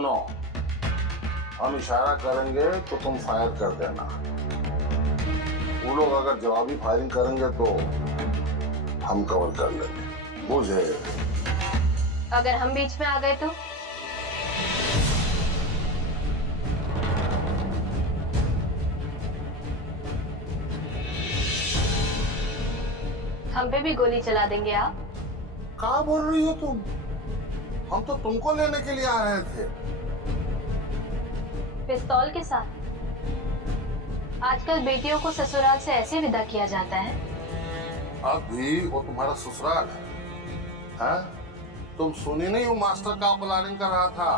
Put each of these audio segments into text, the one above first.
सुनो, हम इशारा करेंगे तो तुम फायर कर देना। वो लोग अगर जवाबी फायरिंग करेंगे तो हम कवर कर लेंगे, बुझे? अगर हम बीच में आ गए तो? हम पे भी गोली चला देंगे आप? क्या बोल रही हो तुम? हम तो तुमको लेने के लिए आ रहे थे। पिस्तौल के साथ? आजकल बेटियों को ससुराल से ऐसे विदा किया जाता है? अब भी वो तुम्हारा ससुराल है, हैं? तुम सुनी नहीं वो मास्टर का प्लानिंग कर रहा था?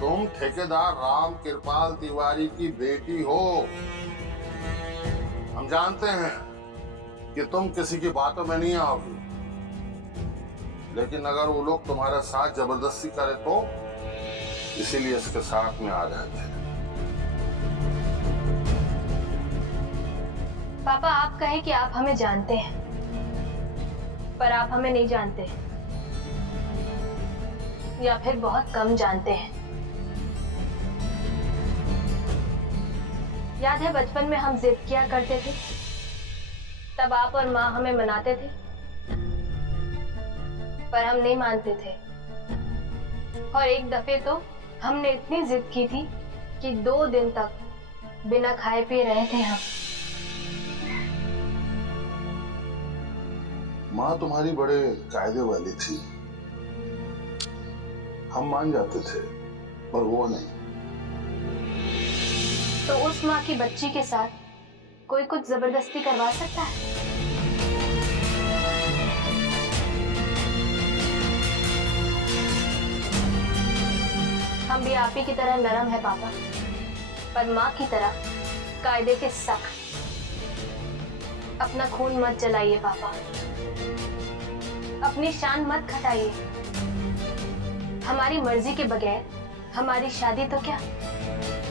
तुम ठेकेदार राम कृपाल तिवारी की बेटी हो। हम जानते हैं कि तुम किसी की बातों में नहीं आओगी, लेकिन अगर वो लोग तुम्हारे साथ जबरदस्ती करे तो इसीलिए इसके साथ में आ रहे थे। पापा, आप कहें कि आप हमें जानते हैं, पर आप हमें नहीं जानते, या फिर बहुत कम जानते हैं। याद है बचपन में हम जिद किया करते थे, तब आप और माँ हमें मनाते थे, पर हम नहीं मानते थे। और एक दफे तो हमने इतनी जिद की थी कि 2 दिन तक बिना खाए पिए रहे थे हम। माँ तुम्हारी बड़े कायदे वाली थी, हम मान जाते थे, पर वो नहीं। तो उस माँ की बच्ची के साथ कोई कुछ जबरदस्ती करवा सकता है? हम भी आप ही की तरह नरम है पापा, पर माँ की तरह कायदे के सख्त। अपना खून मत जलाइए पापा, अपनी शान मत खटाइए। हमारी मर्जी के बगैर हमारी शादी तो क्या,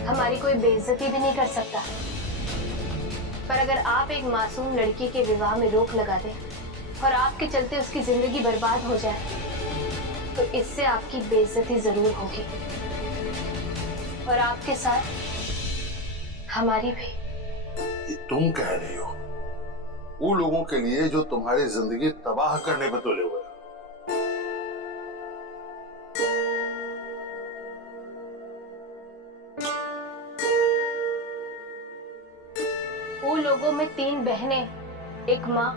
हमारी कोई बेइज्जती भी नहीं कर सकता। पर अगर आप एक मासूम लड़की के विवाह में रोक लगा दें और आपके चलते उसकी जिंदगी बर्बाद हो जाए, तो इससे आपकी बेइज्जती जरूर होगी, और आपके साथ हमारी भी। ये तुम कह रही हो वो लोगों के लिए जो तुम्हारी जिंदगी तबाह करने पे तुले हुए हैं। वो लोगों में 3 बहनें, एक माँ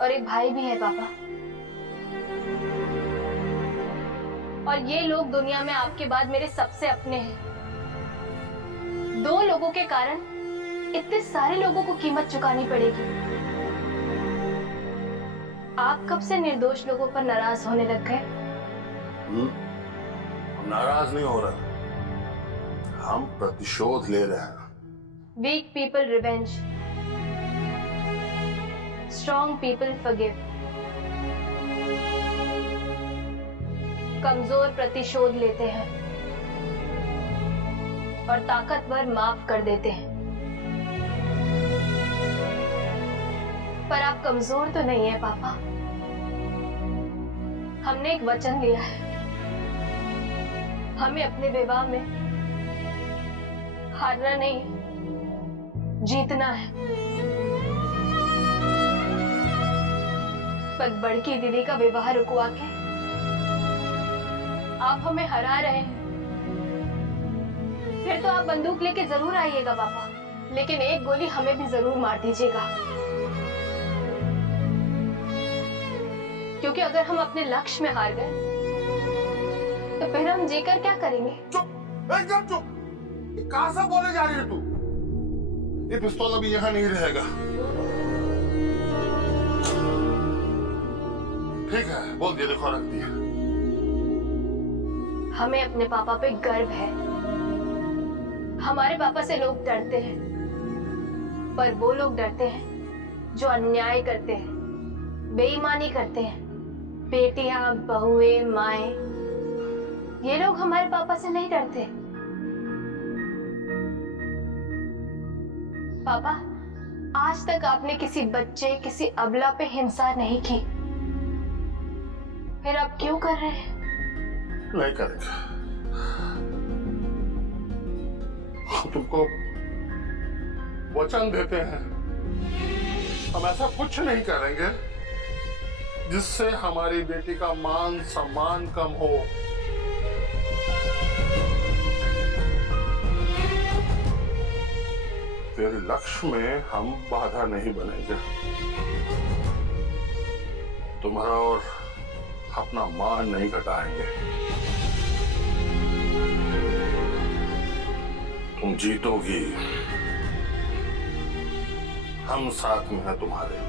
और एक भाई भी है पापा। और ये लोग दुनिया में आपके बाद मेरे सबसे अपने हैं। 2 लोगों के कारण इतने सारे लोगों को कीमत चुकानी पड़ेगी। आप कब से निर्दोष लोगों पर नाराज होने लग गए? हम नाराज नहीं हो रहे, हम प्रतिशोध ले रहे हैं। Weak people revenge, strong people forgive. कमजोर प्रतिशोध लेते हैं और ताकतवर माफ कर देते हैं। पर आप कमजोर तो नहीं है पापा। हमने एक वचन लिया है, हमें अपने विवाह में हारना नहीं, जीतना है। पर बड़की दीदी का विवाह रुकवा के आप हमें हरा रहे हैं। फिर तो आप बंदूक लेके जरूर आइएगा पापा, लेकिन एक गोली हमें भी जरूर मार दीजिएगा, क्योंकि अगर हम अपने लक्ष्य में हार गए तो फिर हम जीकर क्या करेंगे? चुप, एकदम चुप। कहां से बोले जा रही है तू? ये पिस्तौल अभी यहाँ नहीं रहेगा। ठीक है, बोल दिया, देखो रख दिया। हमें अपने पापा पे गर्व है। हमारे पापा से लोग डरते हैं, पर वो लोग डरते हैं जो अन्याय करते हैं, बेईमानी करते हैं। बेटियां, बहुएं, माएं, ये लोग हमारे पापा से नहीं डरते। पापा, आज तक आपने किसी बच्चे, किसी अबला पे हिंसा नहीं की। फिर अब क्यों कर रहे हैं? नहीं करेंगे। हम तुमको वचन देते हैं, हम ऐसा कुछ नहीं करेंगे जिससे हमारी बेटी का मान सम्मान कम हो। तेरे लक्ष्य में हम बाधा नहीं बनेंगे। तुम्हारा और अपना मान नहीं घटाएंगे। तुम जीतोगी, हम साथ में हैं तुम्हारे।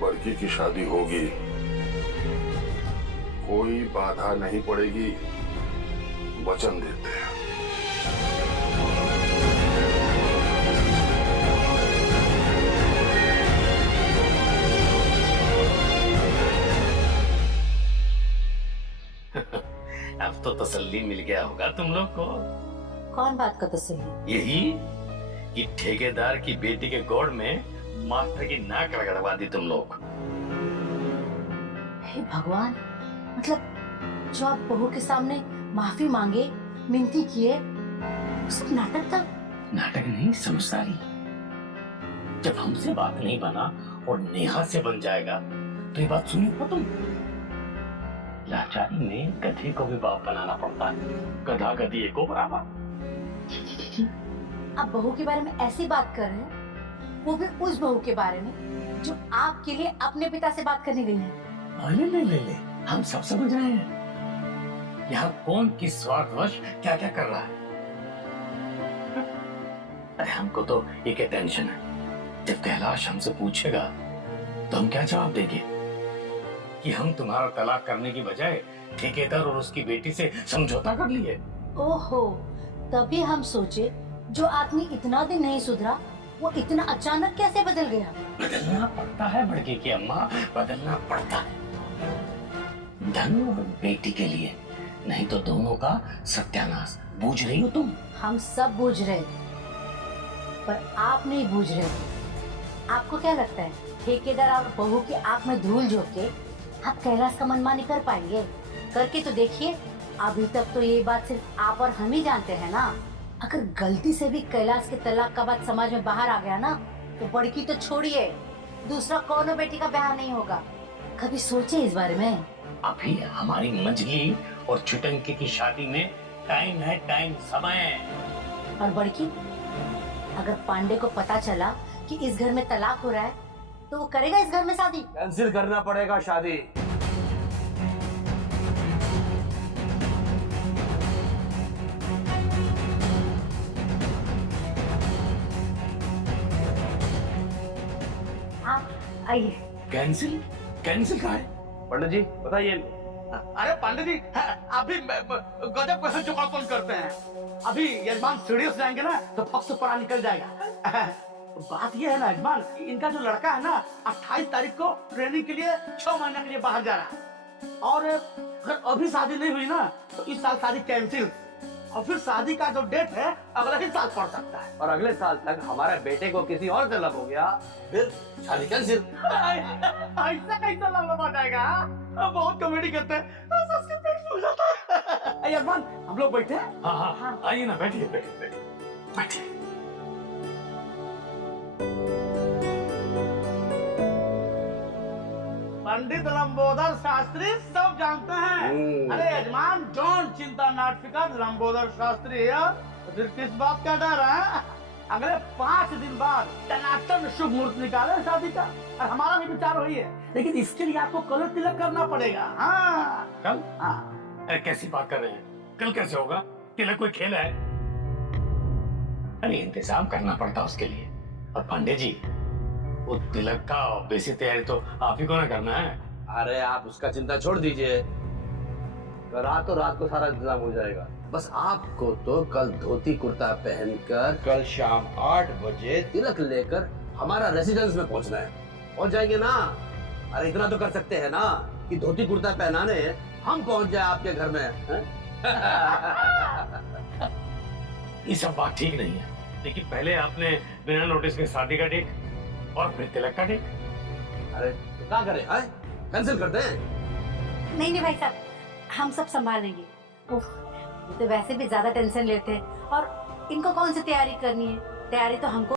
बड़की की शादी होगी, कोई बाधा नहीं पड़ेगी, वचन देते हैं। अब तो तसल्ली मिल गया होगा तुम लोग को। कौन बात का तसल्ली? यही कि ठेकेदार की बेटी के गोड़ में मास्टर की नाक रगड़वा दी तुम लोग। हे भगवान, मतलब जो आप बहू के सामने माफी मांगे, मिनती किए, सब नाटक था? नाटक नहीं, समझदारी। जब हमसे बात नहीं बना और नेहा से बन जाएगा तो ये बात सुनी हो तुम? लाचारी में गधे को भी बाप बनाना पड़ता है, गधा गधी एको बराबर। आप बहू के बारे में ऐसी बात कर रहे हैं, वो भी उस बहू के बारे में जो आपके लिए अपने पिता से बात करने गई है। ले, हम सब समझ रहे हैं यहाँ कौन किस स्वार्थवश क्या क्या कर रहा है। अरे हमको तो एक टेंशन है, जब कैलाश हमसे पूछेगा तो हम क्या जवाब देंगे कि हम तुम्हारा तलाक करने की बजाय ठेकेदार और उसकी बेटी से समझौता कर लिए। ओहो, तभी हम सोचे जो आदमी इतना दिन नहीं सुधरा वो इतना अचानक कैसे बदल गया। बदलना पड़ता है बड़की की अम्मा, बदलना पड़ता है धन और बेटी के लिए, नहीं तो दोनों का सत्यानाश। बूझ रही हो तुम? हम सब बूझ रहे, पर आप नहीं बूझ रहे। आपको क्या लगता है ठेकेदार और बहू की आंख में धूल झोंक के आप कैलाश का मनमानी कर पाएंगे? करके तो देखिए। अभी तक तो ये बात सिर्फ आप और हम ही जानते हैं ना। अगर गलती से भी कैलाश के तलाक का बात समाज में बाहर आ गया ना, तो बड़की तो छोड़िए, दूसरा कौनो बेटी का ब्याह नहीं होगा। कभी सोचे इस बारे में? अभी हमारी मंजली और छुटंकी की शादी में टाइम है, टाइम, समय। और बड़की, अगर पांडे को पता चला कि इस घर में तलाक हो रहा है तो वो करेगा इस घर में शादी? कैंसिल करना पड़ेगा शादी। आप आइए। कैंसिल? कैंसिल कहाँ है? पंडित जी बताइए। अरे पंडित जी, आप भी गजब कैसे जुगाड़पन करते हैं। अभी यजमान सीरियस जाएंगे ना तो फक से पड़ा निकल जाएगा। बात यह है ना यजमान, इनका जो लड़का है ना 28 तारीख को ट्रेनिंग के लिए 6 महीने के लिए बाहर जा रहा है, और अगर अभी शादी नहीं हुई ना तो इस साल शादी कैंसिल, और फिर शादी का जो डेट है अगला ही साल पड़ सकता है। और अगले साल तक हमारे बेटे को किसी और से लव हो गया, फिर शादी कैंसिल। ऐसा कैसा लंबा हो जाएगा? बहुत कॉमेडी करते हैं, सच के पेट फूल जाता है। यजमान हम लोग बैठे हैं? हाँ, आइए ना, बैठिए बैठिए। पंडित लंबोदर शास्त्री सब जानते हैं। अरे यजमान, डोंट चिंता नॉट फिकर, लंबोदर शास्त्री है। तो फिर किस बात का डर है? अगले 5 दिन बाद टनाटन शुभ मुहूर्त निकाले शादी का, और हमारा भी विचार वही है, लेकिन इसके लिए आपको कलर तिलक करना पड़ेगा। हाँ कल? हाँ। अरे कैसी बात कर रहे हैं? कल कैसे होगा? तिलक कोई खेल है? अरे इंतजाम करना पड़ता उसके लिए। और पांडे जी, वो तिलक का बेसिक तैयारी तो आप ही को ना करना है। अरे आप उसका चिंता छोड़ दीजिए, रातों रात को सारा इंतजाम हो जाएगा। बस आपको तो कल धोती कुर्ता पहनकर कल शाम 8 बजे तिलक लेकर हमारा रेसिडेंस में पहुंचना है। पहुंच जाएंगे ना? अरे इतना तो कर सकते हैं ना कि धोती कुर्ता पहनाने हम पहुंच जाए आपके घर में। ये सब बात ठीक नहीं है, लेकिन पहले आपने बिना नोटिस के शादी का डेट और फिर तिलक का डेट। अरे तो क्या करें, कैंसिल करते हैं? नहीं नहीं भाई साहब, हम सब संभाल लेंगे। उफ, ये तो वैसे भी ज्यादा टेंशन लेते हैं और इनको कौन सी तैयारी करनी है, तैयारी तो हमको